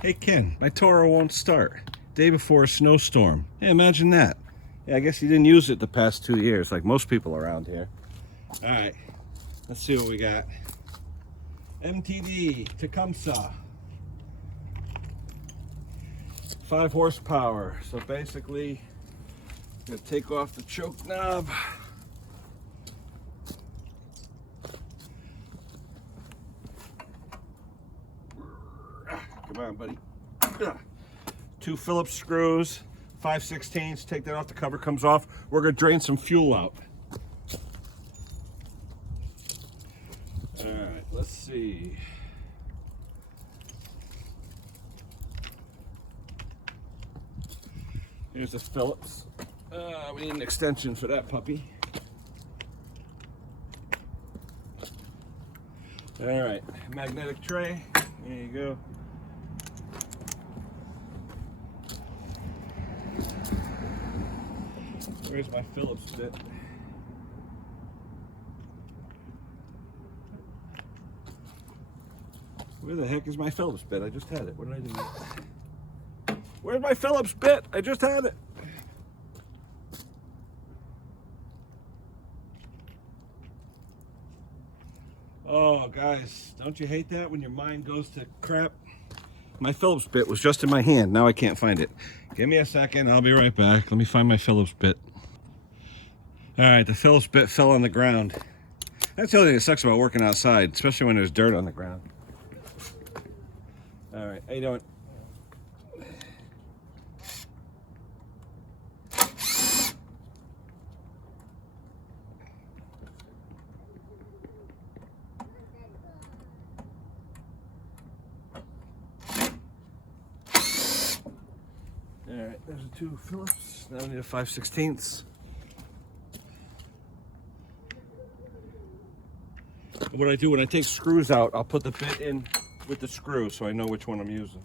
Hey Ken, my Toro won't start. Day before a snowstorm. Yeah, imagine that. Yeah, I guess you didn't use it the past 2 years like most people around here. All right, let's see what we got. MTD Tecumseh. 5 horsepower. So basically, I'm gonna take off the choke knob. Come on, buddy. 2 Phillips screws, 5/16. Take that off, the cover comes off. We're gonna drain some fuel out. All right, let's see. Here's the Phillips. We need an extension for that puppy. All right, magnetic tray. There you go. Where's my Phillips bit? Where the heck is my Phillips bit? I just had it. What did I do? Where's my Phillips bit? I just had it. Oh, guys, don't you hate that when your mind goes to crap? My Phillips bit was just in my hand. Now I can't find it. Give me a second. I'll be right back. Let me find my Phillips bit. All right, the Phillips bit fell on the ground. That's the only thing that sucks about working outside, especially when there's dirt on the ground. All right, how you doing? All right, there's the 2 Phillips. Now we need a 5/16. What I do when I take screws out, I'll put the bit in with the screw so I know which one I'm using.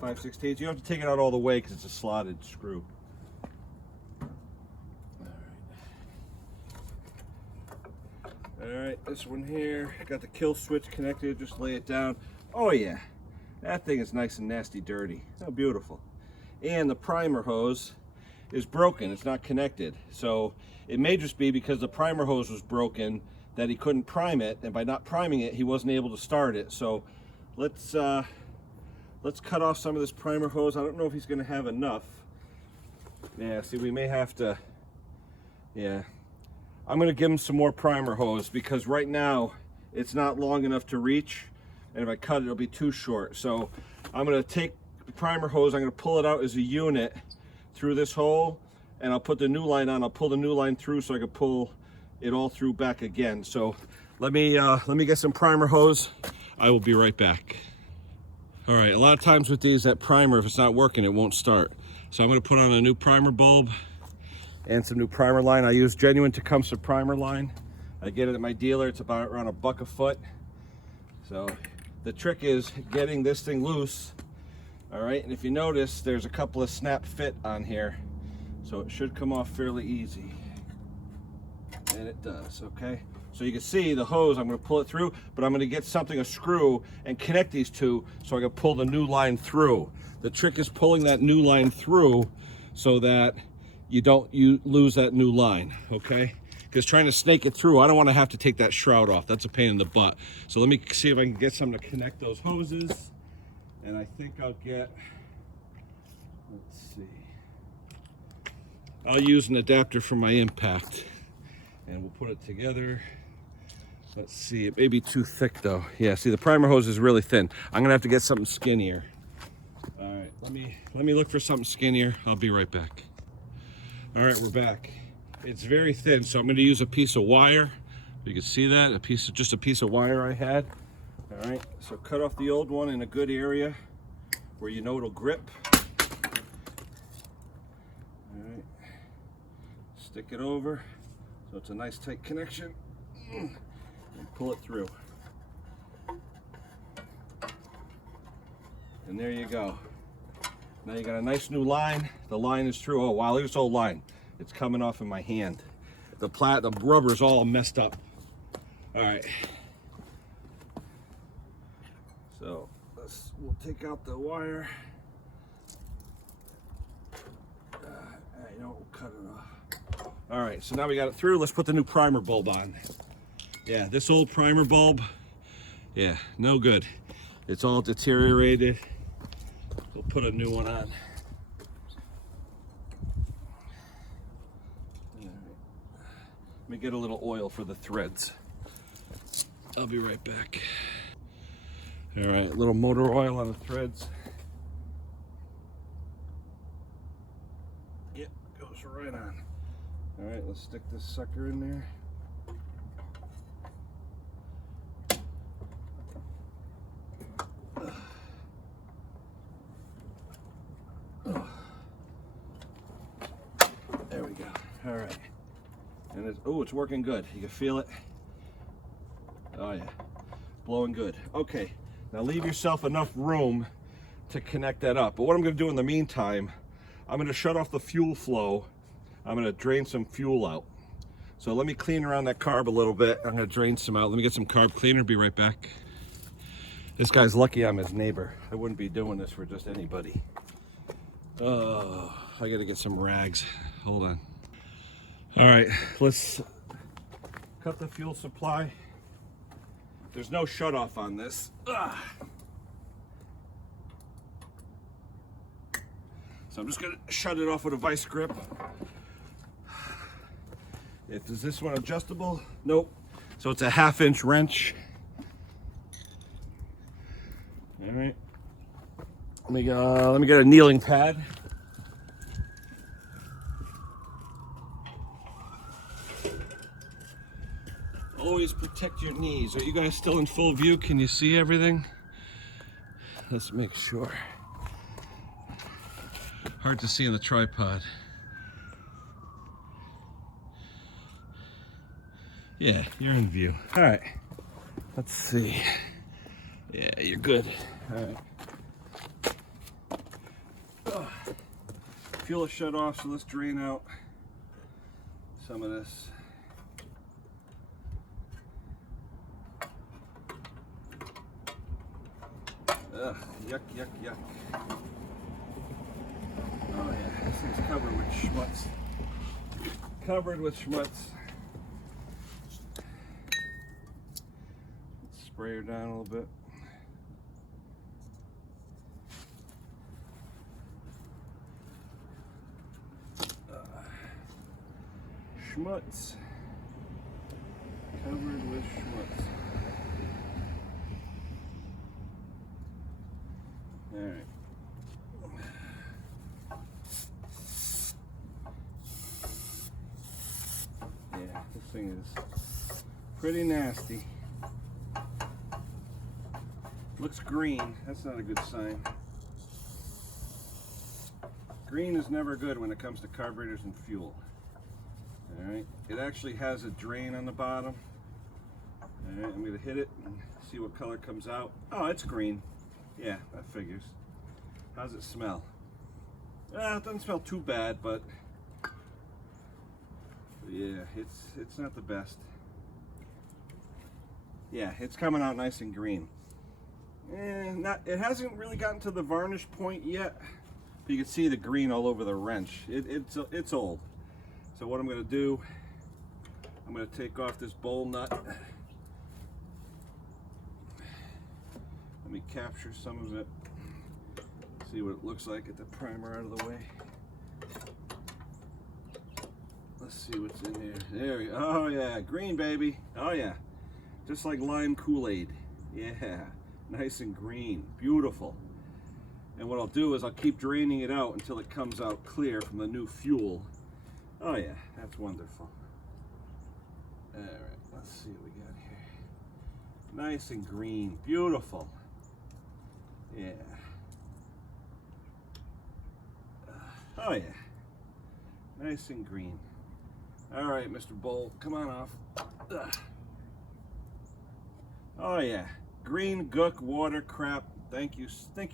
5/16. You don't have to take it out all the way because it's a slotted screw. All right, this one here, got the kill switch connected. Just lay it down. Oh yeah, that thing is nice and nasty dirty. Oh, beautiful. And the primer hose is broken. It's not connected. So it may just be because the primer hose was broken that he couldn't prime it, and by not priming it, he wasn't able to start it. So let's cut off some of this primer hose. I don't know if he's gonna have enough. Yeah, see, we may have to, yeah. I'm gonna give him some more primer hose because right now it's not long enough to reach, and if I cut it, it'll be too short. So I'm gonna take the primer hose, I'm gonna pull it out as a unit through this hole, and I'll put the new line on. I'll pull the new line through so I can pull it all through back again. So let me get some primer hose. I will be right back. All right, a lot of times with these, that primer, if it's not working, it won't start. So I'm gonna put on a new primer bulb and some new primer line. I use genuine Tecumseh primer line. I get it at my dealer. It's about around $1 a foot. So the trick is getting this thing loose. All right, and if you notice, there's a couple of snap fit on here, so it should come off fairly easy. And it does, okay? So you can see the hose, I'm gonna pull it through, but I'm gonna get something, a screw, and connect these two so I can pull the new line through. The trick is pulling that new line through so that you lose that new line, okay? Because trying to snake it through, I don't wanna have to take that shroud off. That's a pain in the butt. So let me see if I can get something to connect those hoses. And I think I'll get, let's see. I'll use an adapter from my impact and we'll put it together. Let's see, it may be too thick though. Yeah, see, the primer hose is really thin. I'm gonna have to get something skinnier. All right, let me look for something skinnier. I'll be right back. All right, we're back. It's very thin, so I'm gonna use a piece of wire. You can see that, just a piece of wire I had. All right, so cut off the old one in a good area where you know it'll grip. All right, stick it over so it's a nice tight connection and pull it through. And there you go. Now you got a nice new line. The line is through. Oh wow, look at this old line. It's coming off in my hand. The rubber's all messed up. All right. So we'll take out the wire. You know, we'll cut it off. All right, so now we got it through. Let's put the new primer bulb on. Yeah, this old primer bulb, yeah, no good. It's all deteriorated. We'll put a new one on. Let me get a little oil for the threads. I'll be right back. All right, a little motor oil on the threads. Yep, goes right on. All right, let's stick this sucker in there. There we go. All right. And it's working good. You can feel it. Oh yeah, blowing good. Okay, now leave yourself enough room to connect that up. But what I'm gonna do in the meantime, I'm gonna shut off the fuel flow. I'm gonna drain some fuel out. So let me clean around that carb a little bit. I'm gonna drain some out. Let me get some carb cleaner, be right back. This guy's lucky I'm his neighbor. I wouldn't be doing this for just anybody. Oh, I gotta get some rags. Hold on. All right, let's cut the fuel supply. There's no shut off on this. Ugh. So I'm just gonna shut it off with a vice grip. Is this one adjustable? Nope. So it's a 1/2-inch wrench. All right. Let me get a kneeling pad. Always protect your knees. Are you guys still in full view? Can you see everything? Let's make sure. Hard to see in the tripod. Yeah, you're in view. All right, let's see. Yeah, you're good. All right. Fuel is shut off, so let's drain out some of this. Ugh, yuck, yuck, yuck. Oh yeah, this thing's covered with schmutz. Covered with schmutz. Let's spray her down a little bit. Schmutz. Covered with schmutz. All right. Yeah, this thing is pretty nasty. Looks green. That's not a good sign. Green is never good when it comes to carburetors and fuel. All right. It actually has a drain on the bottom. All right, I'm going to hit it and see what color comes out. Oh, it's green. Yeah, that figures. How's it smell? Well, it doesn't smell too bad, but yeah, it's not the best. Yeah, it's coming out nice and green. It hasn't really gotten to the varnish point yet, but you can see the green all over the wrench. It's old. So what I'm going to do, I'm going to take off this bowl nut. Let me capture some of it. See what it looks like. Get the primer out of the way. Let's see what's in here. There we go. Oh yeah, green baby. Oh yeah, just like lime Kool-Aid. Yeah, nice and green, beautiful. And what I'll do is I'll keep draining it out until it comes out clear from the new fuel. Oh yeah, that's wonderful. All right, let's see what we got here. Nice and green, beautiful. Yeah. Oh yeah, nice and green. All right, Mr. Bowl, come on off. Oh yeah, green gook water crap. Thank you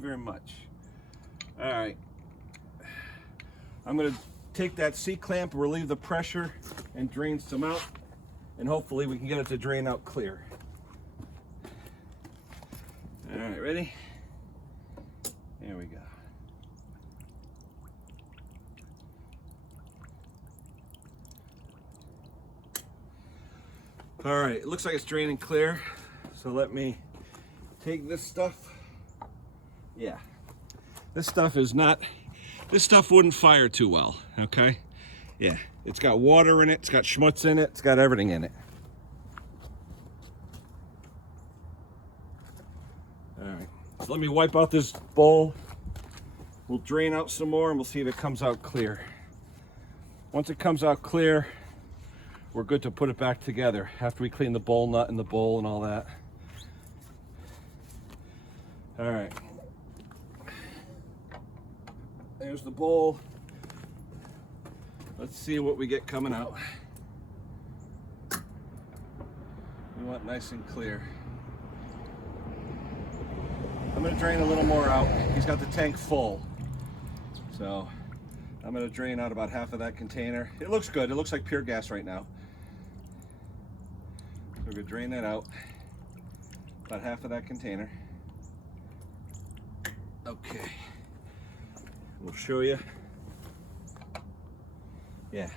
very much. All right, I'm gonna take that C-clamp, relieve the pressure, and drain some out, and hopefully we can get it to drain out clear. All right, ready? There we go. All right, it looks like it's draining clear. So let me take this stuff. Yeah, this stuff is not, this stuff wouldn't fire too well, okay? Yeah, it's got water in it, it's got schmutz in it, it's got everything in it. All right, so let me wipe out this bowl. We'll drain out some more and we'll see if it comes out clear. Once it comes out clear, we're good to put it back together after we clean the bowl nut and the bowl and all that. All right. There's the bowl. Let's see what we get coming out. We want nice and clear. I'm gonna drain a little more out. He's got the tank full. So I'm gonna drain out about half of that container. It looks good. It looks like pure gas right now. So we're gonna drain that out. About half of that container. Okay. We'll show you. Yeah.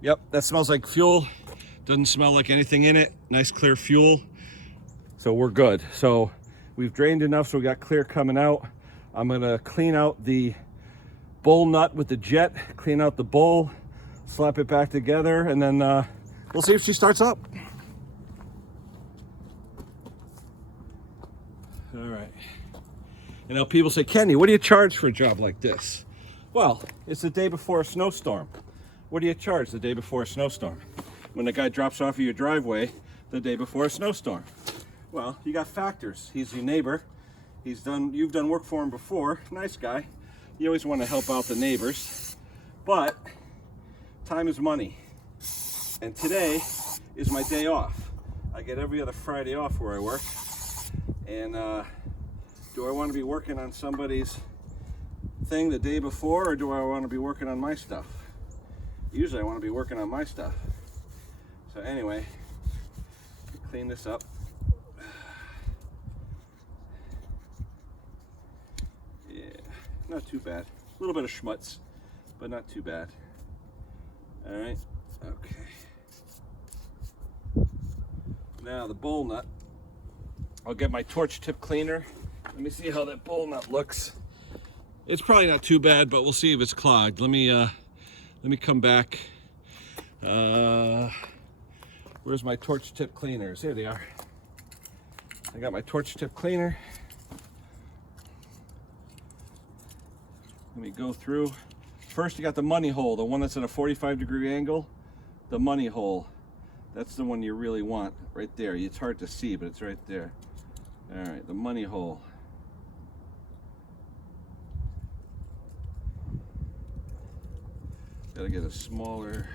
Yep, that smells like fuel. Doesn't smell like anything in it. Nice clear fuel. So we're good. So we've drained enough so we got clear coming out. I'm gonna clean out the bowl nut with the jet, clean out the bowl, slap it back together, and then we'll see if she starts up. All right. You know, people say, Kenny, what do you charge for a job like this? Well, it's the day before a snowstorm. What do you charge the day before a snowstorm? When the guy drops off of your driveway the day before a snowstorm. Well, you got factors. He's your neighbor. You've done work for him before. Nice guy. You always want to help out the neighbors. But time is money. And today is my day off. I get every other Friday off where I work. And do I want to be working on somebody's thing the day before, or do I want to be working on my stuff? Usually I want to be working on my stuff. So anyway, clean this up. Yeah, not too bad. A little bit of schmutz, but not too bad. All right, okay. Now the bowl nut. I'll get my torch tip cleaner. Let me see how that bowl nut looks. It's probably not too bad, but we'll see if it's clogged. Let me come back. Where's my torch tip cleaners? Here they are. I got my torch tip cleaner. Let me go through. First, you got the money hole, the one that's at a 45-degree angle. The money hole. That's the one you really want, right there. It's hard to see, but it's right there. All right, the money hole. Gotta get a smaller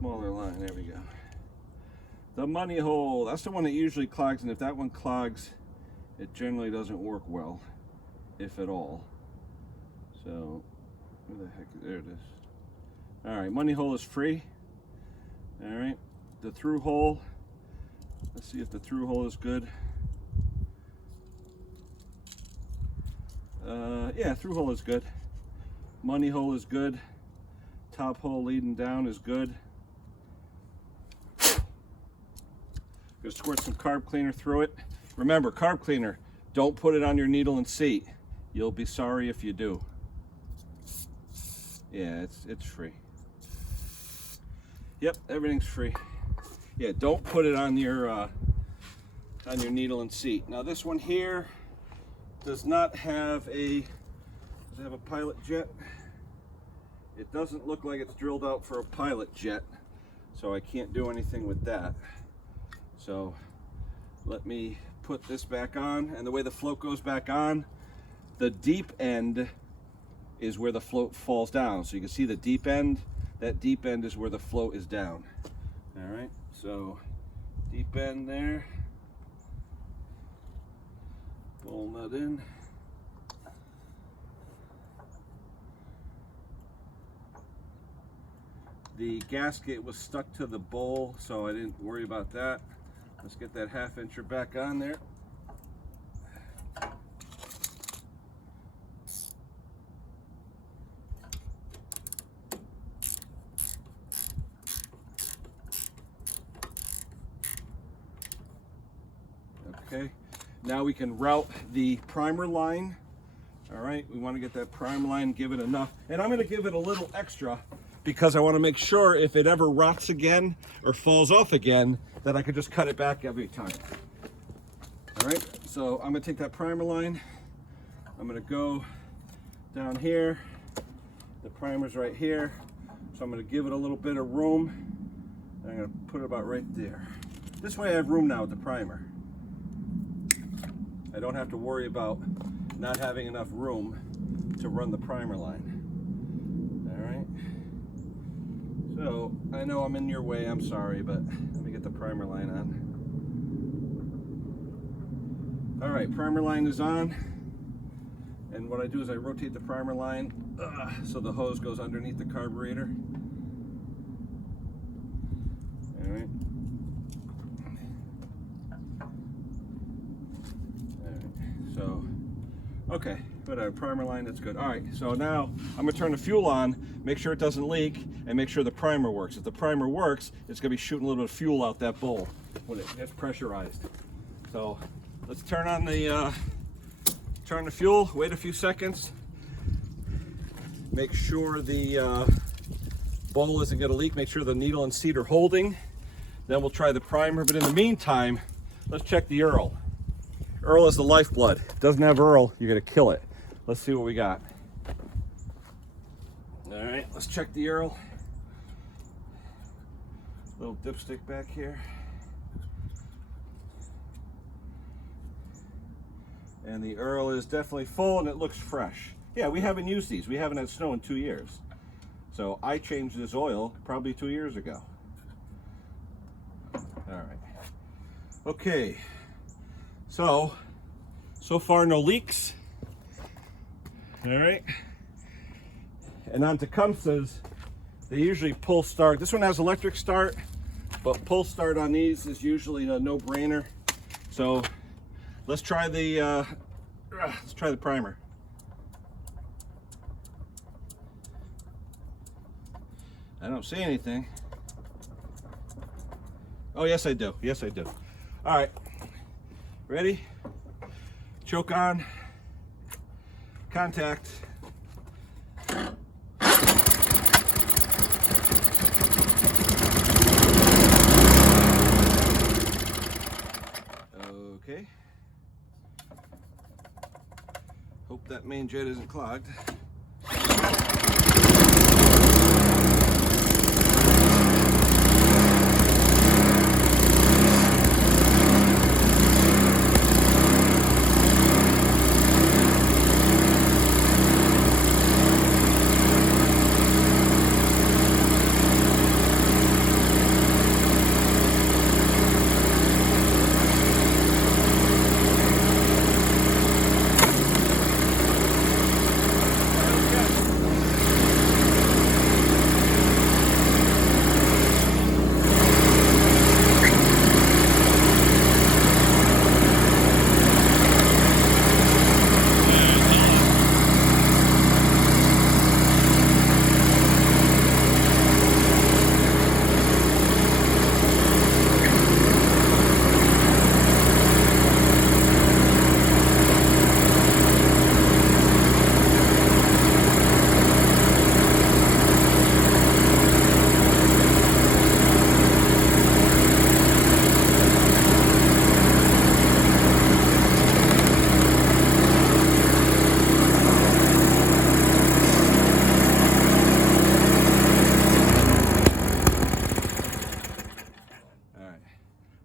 line. There we go. The money hole. That's the one that usually clogs, and if that one clogs, it generally doesn't work well, if at all. So, where the heck? There it is. All right, money hole is free. All right, the through hole. Let's see if the through hole is good. Yeah, through hole is good. Money hole is good. Top hole leading down is good. Gonna squirt some carb cleaner through it. Remember, carb cleaner, don't put it on your needle and seat. You'll be sorry if you do. Yeah, it's free. Yep, everything's free. Yeah, don't put it on your needle and seat. Now this one here does not have a, does it have a pilot jet? It doesn't look like it's drilled out for a pilot jet, so I can't do anything with that. So let me put this back on, and the way the float goes back on, the deep end is where the float falls down. So you can see the deep end, that deep end is where the float is down. All right, so deep end there. Bowl nut in. The gasket was stuck to the bowl, so I didn't worry about that. Let's get that 1/2 incher back on there. Okay, now we can route the primer line. All right, we want to get that primer line, give it enough. And I'm going to give it a little extra because I want to make sure if it ever rots again or falls off again, that I could just cut it back every time. All right, so I'm going to take that primer line. I'm going to go down here. The primer's right here. So I'm going to give it a little bit of room. I'm going to put it about right there. This way I have room now with the primer. I don't have to worry about not having enough room to run the primer line. All right. So I know I'm in your way, I'm sorry, but let me get the primer line on. All right, primer line is on. And what I do is I rotate the primer line so the hose goes underneath the carburetor. All right. So, okay, whatever, primer line, that's good. All right, so now I'm gonna turn the fuel on, make sure it doesn't leak, and make sure the primer works. If the primer works, it's gonna be shooting a little bit of fuel out that bowl when it gets pressurized. So let's turn on the fuel, wait a few seconds, make sure the bowl isn't gonna leak, make sure the needle and seat are holding. Then we'll try the primer, but in the meantime, let's check the Earl. Earl is the lifeblood. Doesn't have Earl, you're gonna kill it. Let's see what we got. All right, let's check the Earl. Little dipstick back here. And the Earl is definitely full and it looks fresh. Yeah, we haven't used these. We haven't had snow in 2 years. So I changed this oil probably 2 years ago. All right. Okay. So far no leaks. All right. And on Tecumsehs, they usually pull start. This one has electric start, but pull start on these is usually a no-brainer. So let's try the primer. I don't see anything. Oh, yes I do. Yes I do. All right. Ready? Choke on. Contact. Okay. Hope that main jet isn't clogged.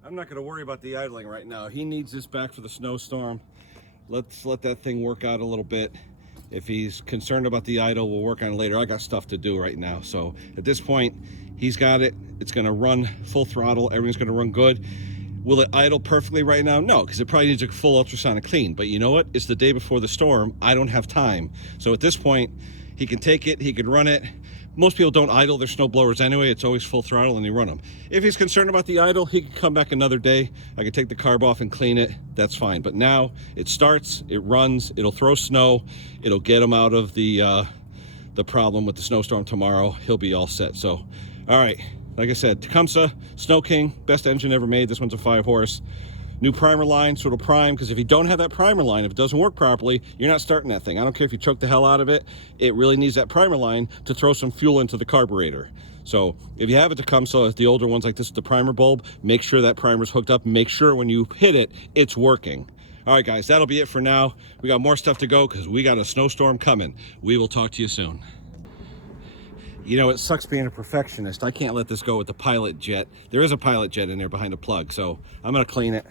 I'm not going to worry about the idling right now. He needs this back for the snowstorm. Let's let that thing work out a little bit. If he's concerned about the idle, we'll work on it later. I got stuff to do right now. So at this point, he's got it. It's going to run full throttle. Everything's going to run good. Will it idle perfectly right now? No, because it probably needs a full ultrasonic clean. But you know what? It's the day before the storm. I don't have time. So at this point, he can take it, he can run it, Most people don't idle their snow blowers anyway. It's always full throttle and they run them. If he's concerned about the idle, he can come back another day. I can take the carb off and clean it. That's fine. But now it starts, it runs, it'll throw snow, it'll get him out of the problem with the snowstorm tomorrow. He'll be all set. So, all right, like I said, Tecumseh, Snow King, best engine ever made. This one's a 5-horse. New primer line, so it'll prime, because if you don't have that primer line, if it doesn't work properly, you're not starting that thing. I don't care if you choke the hell out of it, it really needs that primer line to throw some fuel into the carburetor. So if you have a Tecumseh, the older ones like this, the primer bulb, make sure that primer's hooked up, make sure when you hit it, it's working. All right, guys, that'll be it for now. We got more stuff to go because we got a snowstorm coming. We will talk to you soon. You know, it sucks being a perfectionist. I can't let this go with the pilot jet. There is a pilot jet in there behind the plug, so I'm gonna clean it.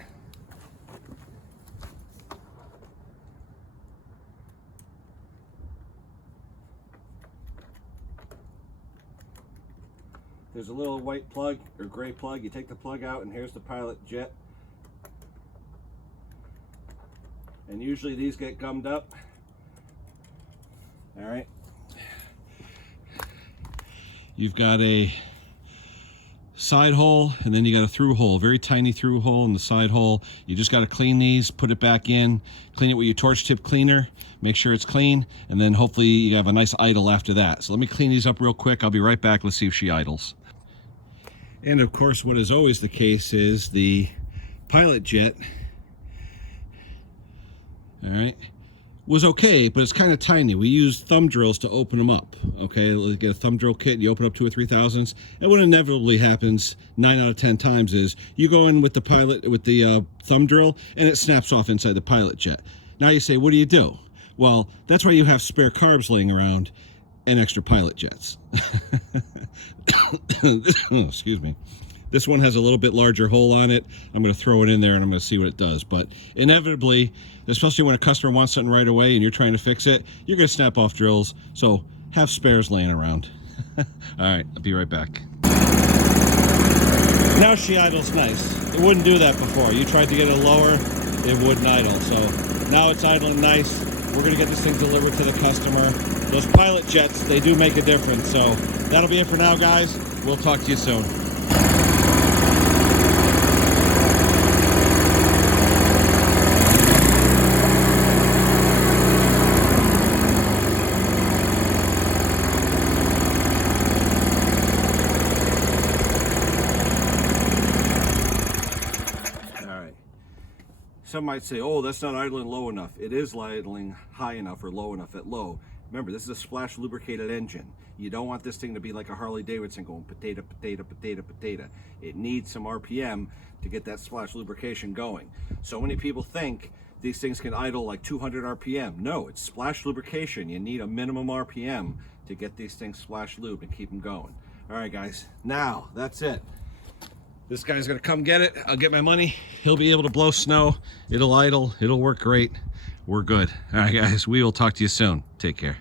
There's a little white plug or gray plug. You take the plug out and here's the pilot jet. And usually these get gummed up. All right. You've got a side hole and then you got a through hole, very tiny through hole in the side hole. You just got to clean these, put it back in, clean it with your torch tip cleaner, make sure it's clean, and then hopefully you have a nice idle after that. So let me clean these up real quick. I'll be right back. Let's see if she idles. And of course, what is always the case is the pilot jet, all right, was okay, but it's kind of tiny. We use thumb drills to open them up, okay? You get a thumb drill kit, and you open up 2 or 3 thousandths, and what inevitably happens 9 out of 10 times is you go in with the thumb drill, and it snaps off inside the pilot jet. Now you say, what do you do? Well, that's why you have spare carbs laying around and extra pilot jets. Excuse me. This one has a little bit larger hole on it. I'm going to throw it in there and I'm going to see what it does. But inevitably, especially when a customer wants something right away and you're trying to fix it, you're going to snap off drills. So have spares laying around. All right, I'll be right back. Now she idles nice. It wouldn't do that before. You tried to get it lower, it wouldn't idle. So now it's idling nice. We're going to get this thing delivered to the customer. Those pilot jets, they do make a difference. So that'll be it for now, guys. We'll talk to you soon. Some might say, oh, that's not idling low enough. It is idling high enough or low enough at low. Remember, this is a splash lubricated engine. You don't want this thing to be like a Harley Davidson going potato, potato, potato, potato. It needs some RPM to get that splash lubrication going. So many people think these things can idle like 200 RPM. No, it's splash lubrication. You need a minimum RPM to get these things splash lubed and keep them going. All right, guys, now that's it. This guy's gonna come get it. I'll get my money. He'll be able to blow snow. It'll idle. It'll work great. We're good. All right, guys, we will talk to you soon. Take care.